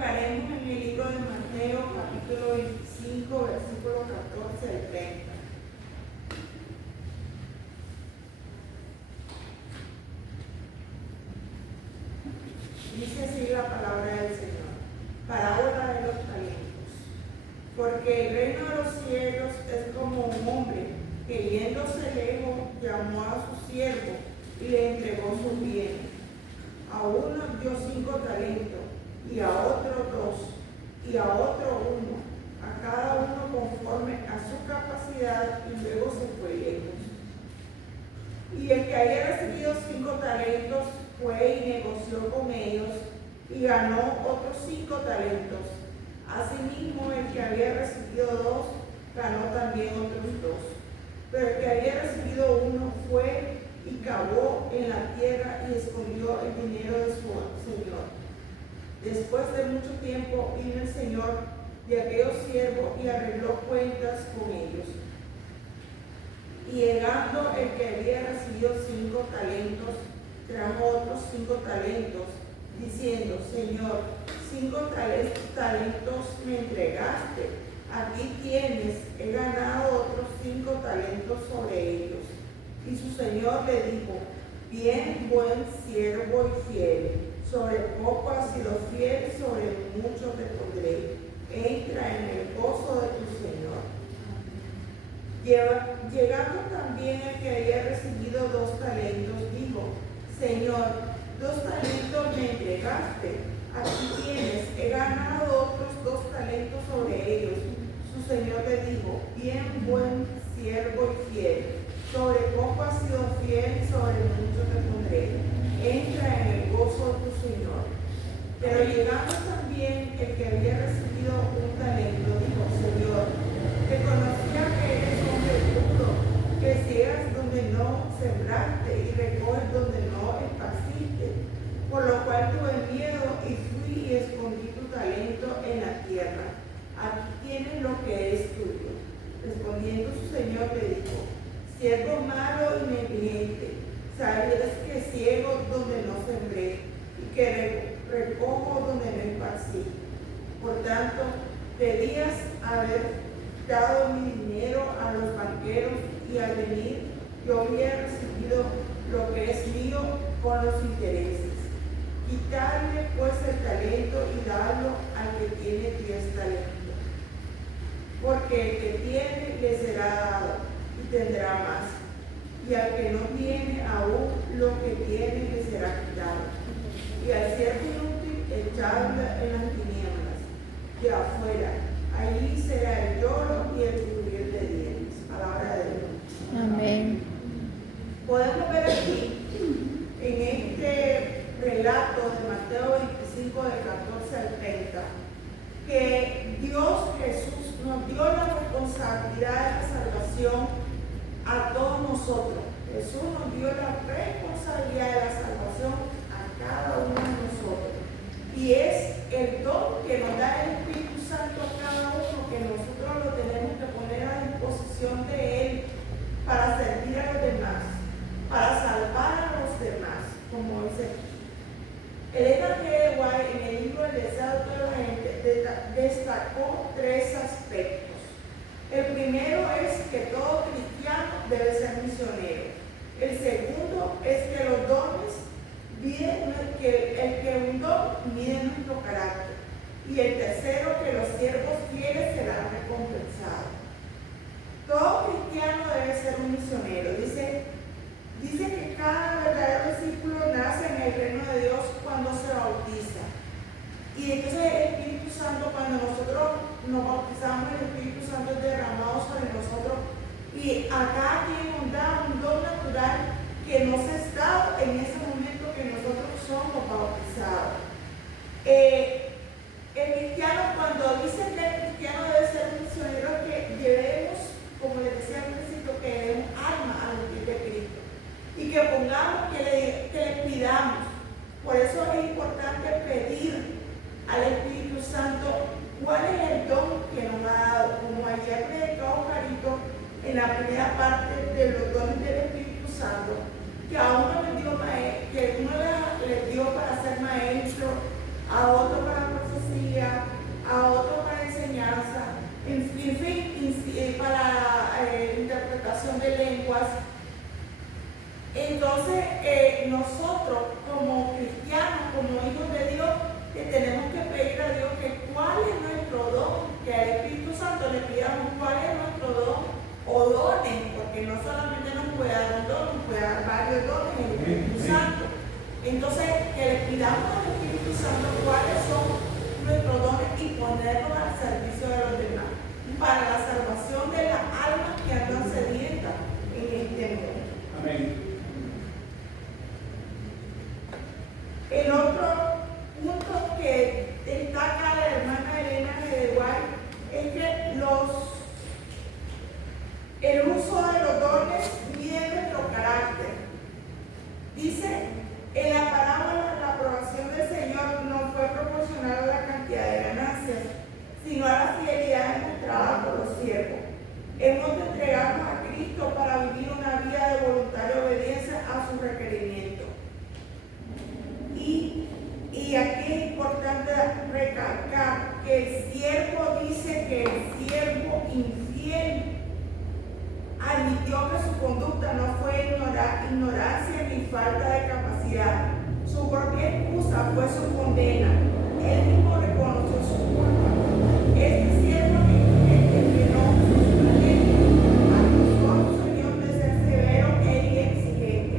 buscaremos en el libro de Mateo, capítulo 25, versículo 14 al 30. Dice así la palabra del Señor. Parábola de los talentos. Porque el reino de los cielos es como un hombre que yéndose lejos llamó a su siervo y le entregó sus bienes. A uno dio 5 talentos, y a otro 2, y a otro 1, a cada uno conforme a su capacidad, y luego se fue lejos. Y el que había recibido 5 talentos fue y negoció con ellos, y ganó otros 5 talentos. Asimismo, el que había recibido 2, ganó también otros 2. Pero el que había recibido 1 fue y cavó en la tierra y escondió el dinero de su señor. Después de mucho tiempo vino el señor de aquellos siervos y arregló cuentas con ellos. Y llegando el que había recibido 5 talentos, trajo otros 5 talentos, diciendo: Señor, 5 talentos me entregaste, aquí tienes, he ganado otros 5 talentos sobre ellos. Y su señor le dijo: bien, buen siervo y fiel, sobre poco has sido fiel, sobre mucho te pondré, entra en el gozo de tu señor. Llegando también el que había recibido 2 talentos, dijo: Señor, 2 talentos me entregaste, aquí tienes, he ganado otros 2 talentos sobre ellos. Su señor le dijo: bien, buen siervo y fiel, sobre poco has sido fiel, sobre mucho te pondré, entra en el gozo de tu señor. Pero llegando también el que había recibido 1 talento, dijo: Señor, te conocía que eres hombre duro, que ciegas donde no sembraste y recoges donde no esparciste, por lo cual tuve miedo y fui y escondí tu talento en la tierra. Aquí tienes lo que es tuyo. Respondiendo su señor le dijo: siervo malo y negligente, sabías que ciego donde no sembré y que recojo donde no esparcí. Por tanto, debías haber dado mi dinero a los banqueros y al venir yo hubiera recibido lo que es mío con los intereses. Quitarle pues el talento y darlo al que tiene 10 talentos. Porque el que tiene le será dado y tendrá más, y al que no tiene aún lo que tiene le será quitado. Y al siervo inútil echadlo en las tinieblas de afuera, allí será el lloro y el crujir de dientes. Palabra de Dios. Amén. Podemos ver aquí, en este relato de Mateo 25, del 14 al 30, que Dios Jesús nos dio la responsabilidad de la salvación a todos nosotros. Jesús nos dio la responsabilidad de la salvación a cada uno de nosotros. Y es el don que nos da el Espíritu Santo a cada uno, que nosotros lo tenemos que poner a disposición de Él para servir a los demás, para salvar a los demás, como dice aquí. Elena G. White, en el libro El deseo de toda la gente, destacó 3 aspectos. El primero es que todo cristiano debe ser misionero. El segundo es que los dones miden, que un don mide nuestro carácter. Y el tercero, que los siervos fieles serán recompensados. Todo cristiano debe ser un misionero. Dice que cada verdadero discípulo nace en el reino de Dios cuando se bautiza. Y entonces el Espíritu Santo, cuando nosotros nos bautizamos, el Espíritu Santo es derramado sobre nosotros. Y a cada quien nos da un don natural que nos ha dado en ese momento que nosotros somos bautizados. El cristiano, cuando dice que el cristiano debe ser un misionero, es que llevemos, como les decía al principio, que demos alma a los pies de Cristo. Y que pongamos, que le pidamos. Por eso es importante pedir al Espíritu Santo cuál es el don que nos ha dado. Como ayer predicó Carito en la primera parte de los dones del Espíritu Santo, que a uno les dio para ser maestro, a otro para profecía, lenguas. Entonces, nosotros como cristianos, como hijos de Dios, que tenemos que pedir a Dios que cuál es nuestro don, que al Espíritu Santo le pidamos cuál es nuestro don o dones, porque no solamente nos puede dar un don, nos puede dar varios dones el Espíritu Santo. Entonces, que le pidamos al Espíritu Santo cuáles son nuestros dones y ponerlos al servicio de los demás, para la salvación de las almas que andan sedientas en este mundo. Amén. El otro punto que destaca la hermana Elena G. White es que el uso de los dones mide nuestro carácter. Dice, en la parábola la aprobación del Señor no fue proporcional a la cantidad de ganancias, sino a la fidelidad demostrada por los siervos. Hemos de entregarnos a Cristo para vivir una vida de voluntaria obediencia a su requerimiento. Y aquí es importante recalcar que el siervo dice que el siervo infiel admitió que su conducta no fue ignorancia ni falta de capacidad. Su propia excusa fue su condena. Él mismo reconoció su culpa. Este siervo que no acusó a su Señor de ser severo e exigente.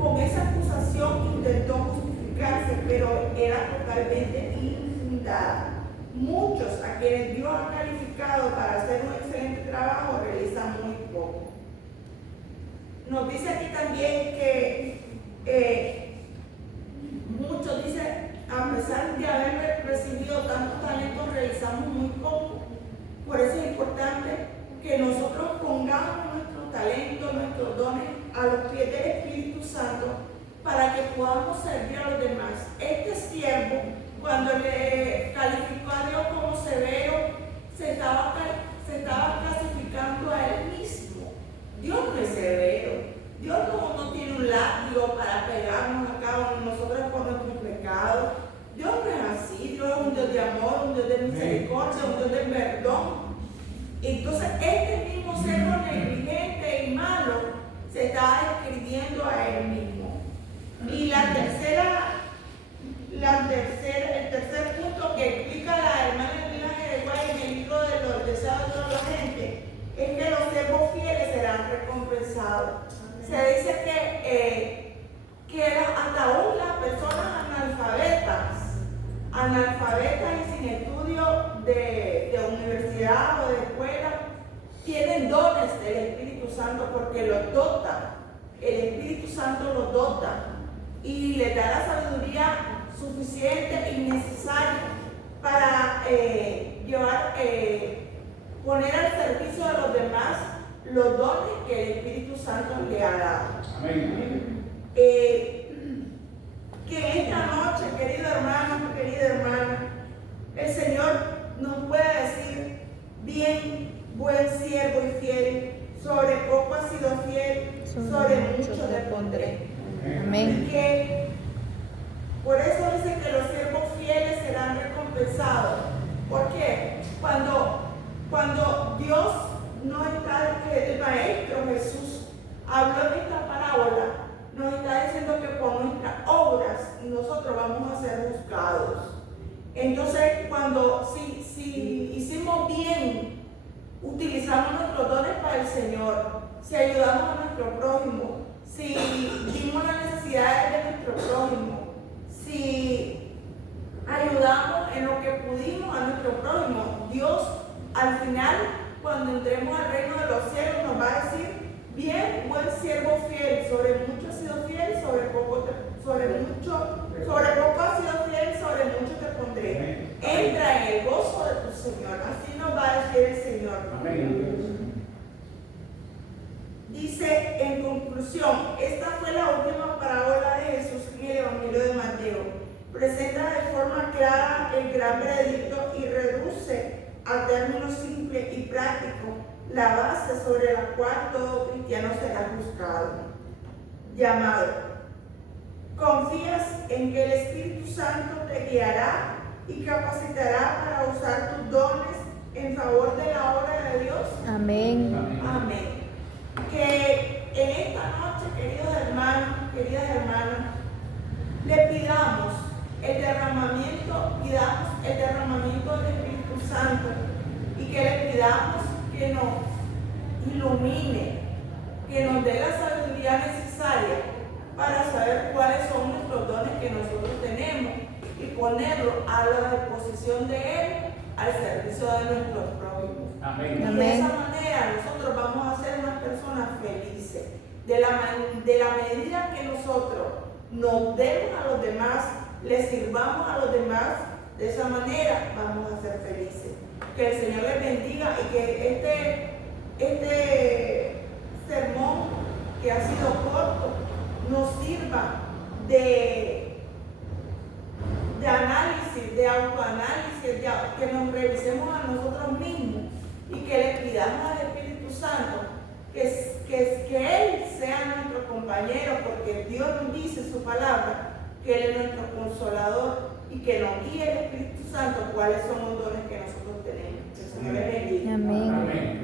Con esa acusación intentó justificarse, pero era totalmente infundada. Muchos a quienes Dios ha calificado para hacer un excelente trabajo realizan muy poco. Nos dice aquí también que muchos dicen, a pesar de haber recibido tantos talentos, realizamos muy poco. Por eso es importante que nosotros pongamos nuestros talentos, nuestros dones a los pies del Espíritu Santo para que podamos servir a los demás. Este siervo, cuando le calificó a Dios como severo, se estaba clasificando a él mismo. Dios no es severo. Dios no tiene un látigo para pegarnos a cada uno de nosotros por nuestros pecados. Dios no es así. Dios es un Dios de amor, un Dios de misericordia, un Dios de perdón. Entonces, este mismo servo negligente y malo se está describiendo a él mismo. Y el tercer punto que explica la hermana Elena G. White en el libro de los deseos de toda la gente es que los siervos fieles serán recompensados. Se dice que hasta aún las personas analfabetas y sin estudio de universidad o de escuela, tienen dones del Espíritu Santo porque los dota. El Espíritu Santo los dota y les da la sabiduría suficiente y necesaria para poner al servicio de los demás los dones que el Espíritu Santo le ha dado. Amén. Que esta noche, querido hermano, querida hermana, el Señor nos pueda decir, bien, buen siervo y fiel, sobre poco has sido fiel, sobre mucho te pondré. Amén. Y que por eso dice que los siervos fieles serán recompensados. ¿Por qué? Cuando Dios no está, el Maestro Jesús habló en esta parábola, nos está diciendo que por nuestras obras nosotros vamos a ser juzgados. Entonces, si hicimos bien, utilizamos nuestros dones para el Señor, si ayudamos a nuestro prójimo, si dimos las necesidades de nuestro prójimo, si ayudamos en lo que pudimos a nuestro prójimo, Dios al final, cuando entremos al reino de los cielos, nos va a decir, bien, buen siervo fiel, sobre mucho has sido fiel, sobre poco has sido fiel, sobre mucho te pondré. Entra en el gozo de tu Señor. Así nos va a decir el Señor. Amén. Dice en conclusión, esta fue la última parábola de Jesús en el Evangelio de Mateo. Presenta de forma clara el gran veredicto y reduce a términos simples y prácticos la base sobre la cual todo cristiano será juzgado. Llamado. ¿Confías en que el Espíritu Santo te guiará y capacitará para usar tus dones en favor de la obra de Dios? Amén. Amén. Que en esta noche, queridos hermanos, queridas hermanas, le pidamos el derramamiento del Espíritu Santo y que le pidamos que nos ilumine, que nos dé la sabiduría necesaria para saber cuáles son nuestros dones que nosotros tenemos y ponerlos a la disposición de Él al servicio de nuestros prójimos. Amén. Y de Amén. esa manera nosotros vamos a ser unas personas felices. De la medida que nosotros nos demos a los demás, les sirvamos a los demás, de esa manera vamos a ser felices. Que el Señor les bendiga y que este sermón que ha sido corto nos sirva de análisis, de autoanálisis, que nos revisemos a nosotros mismos y que le pidamos al Espíritu Santo que Él sea nuestro compañero, porque Dios nos dice en su palabra que Él es nuestro consolador y que nos guíe el Espíritu Santo cuáles son los dones que nosotros tenemos. Que el Señor les bendiga. Amén. Amén.